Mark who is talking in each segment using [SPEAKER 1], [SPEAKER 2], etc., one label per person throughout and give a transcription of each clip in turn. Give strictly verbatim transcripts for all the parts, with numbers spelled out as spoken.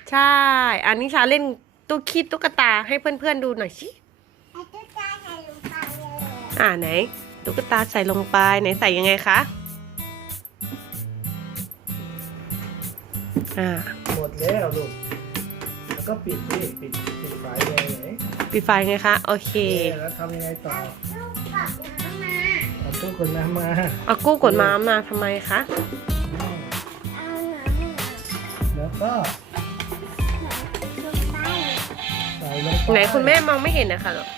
[SPEAKER 1] ใช่ อันนี้ชาเล่นตุ๊กคิดตุ๊กตาให้เพื่อนๆดูหน่อยสิ
[SPEAKER 2] ตุ๊กตาใส่ลงไปเลย
[SPEAKER 1] อ่าไหนตุ๊กตาใส่ลงไปไหนใส่ยังไงคะอ่า
[SPEAKER 3] หมดแล้วลูกแล้วก็ปิดนี่ปิดปิดไฟเลยไหน
[SPEAKER 1] ปิดไฟไงคะโอเค
[SPEAKER 3] แล้วทำยังไงต่อ
[SPEAKER 2] ลูกกดน้ำมา
[SPEAKER 3] เอาตู้กดน้ำมา
[SPEAKER 1] เอากู้กดน้ำมาทำไมคะ
[SPEAKER 2] เอาหนัง
[SPEAKER 3] แล้วก็
[SPEAKER 2] ลงไป
[SPEAKER 3] ใส่ลงไป
[SPEAKER 1] ไหนคุณแม่มองไม่เห็นนะคะหรอ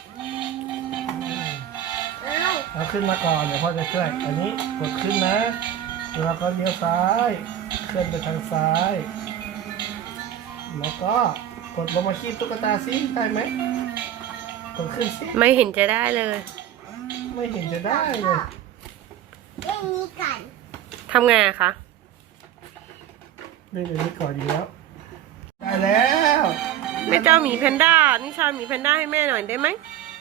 [SPEAKER 2] เอา
[SPEAKER 3] เอาขึ้นมาก่อนเดี๋ยวพ่อจะช่วยอันนี้กดขึ้นนะแล้วก็เลี้ยวซ้ายเคลื่อนไปทางซ้ายแล้วก็กดลงมาคีบตุ๊กตาซิได้ไหมกดขึ้นซิ
[SPEAKER 1] ไม่เห็นจะได้เลย
[SPEAKER 3] ไม่เห็นจะได้เลย
[SPEAKER 2] เล่นนี้กัน
[SPEAKER 1] ทำไงอะคะ
[SPEAKER 3] เล่นอันนี้ก่อนดีแล้วได้แล้ว
[SPEAKER 1] แม่เจ้าหมีแพนด้านิชาหมีแพนด้าให้แม่หน่อยได้ไหม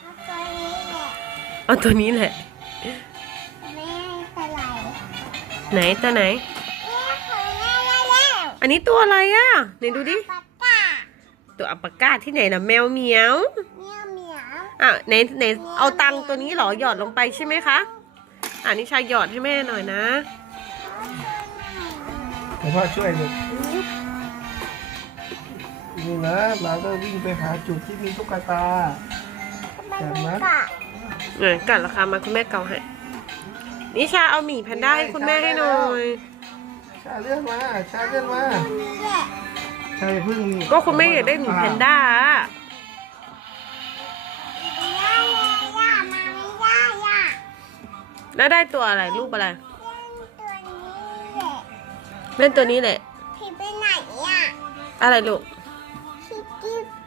[SPEAKER 2] เอาตัวนี้แหละ
[SPEAKER 1] เอาตัวนี้แหละ
[SPEAKER 2] แม่เป็นไร
[SPEAKER 1] ไหนตัวไหน
[SPEAKER 2] แม่ของแม่ได้แล้ว
[SPEAKER 1] อันนี้ตัวอะไรอะไหนดูดิ
[SPEAKER 2] ปากกา
[SPEAKER 1] ตัวอัปปากาที่ไหนนะแมวเหมียว
[SPEAKER 2] เมียวเหมียว
[SPEAKER 1] อ่ะไหนไหนเอาตังค์ตัวนี้เหรอหยอดลงไปใช่ไหมคะอ่านิชาหยอดให้แม่หน่อยนะ
[SPEAKER 3] เดี๋ยวพ่อช่วยดูนี่นะเราก็วิ่งไปหาจุดที่มีตุ๊กตาจากนั้น
[SPEAKER 1] เออกัดราคามาคุณแม่เกาให้นิชาเอาหมีแพนด้าให้คุณแม่ให้หน่อย
[SPEAKER 3] ชาเลื่อนมาชาเลื่อนมา
[SPEAKER 2] นี่แหละ
[SPEAKER 3] ชาพึ่งนี่
[SPEAKER 1] ก็คุณแม่อยากได้หมีแพนด้าอะ
[SPEAKER 2] ย่าย่าย่ามาไม่ย่าย่า
[SPEAKER 1] แล้วได้ตัวอะไรรูปอะไร
[SPEAKER 2] เล่นตัวนี้แหละ
[SPEAKER 1] เล่นตัวนี้แหละ
[SPEAKER 2] พี่ไปไหนอ่ะ
[SPEAKER 1] อะไรลูก
[SPEAKER 2] พี่กิ๊บ